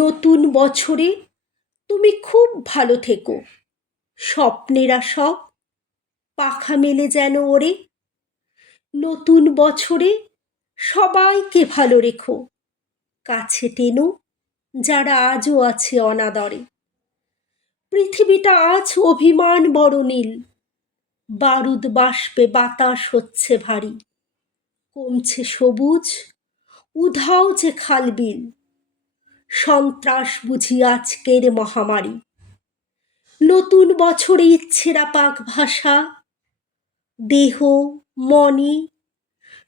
নতুন বছরে তুমি খুব ভালো থেকো, স্বপ্নেরা সব পাখা মেলে যেন ওড়ে। নতুন বছরে সবাইকে ভালো রেখো, কাছে টেনো যারা আজও আছে অনাদরে। পৃথিবীটা আজ অভিমান বড় নীল, বারুদ বাষ্পে বাতাস হচ্ছে ভারী। কমছে সবুজ, উধাও যে খালবিল, সন্ত্রাস বুঝি আজকের মহামারী। নতুন বছরে ইচ্ছেরা পাক ভাষা, দেহ মনে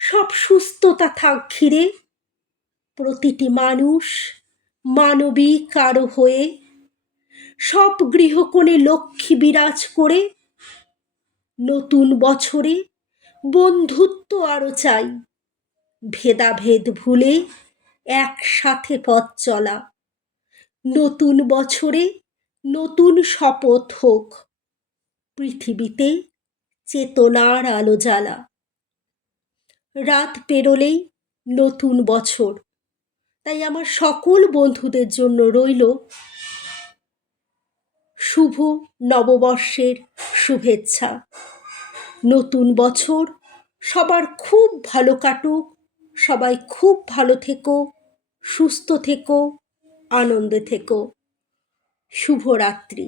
সব সুস্থতা থাক ঘিরে। প্রতিটি মানুষ মানবিক আরো হয়ে, সব গৃহকোণে লক্ষ্মী বিরাজ করে। নতুন বছরে বন্ধুত্ব আরো চাই, ভেদাভেদ ভুলে একসাথে পথ চলা। নতুন বছরে নতুন শপথ হোক, পৃথিবীতে চেতনার আলো জ্বালা। রাত পেরোলেই নতুন বছর, তাই আমার সকল বন্ধুদের জন্য রইল শুভ নববর্ষের শুভেচ্ছা। নতুন বছর সবার খুব ভালো কাটুক, সবাই খুব ভালো থেকো, সুস্থ থেকো, আনন্দে থেকো। শুভরাত্রি।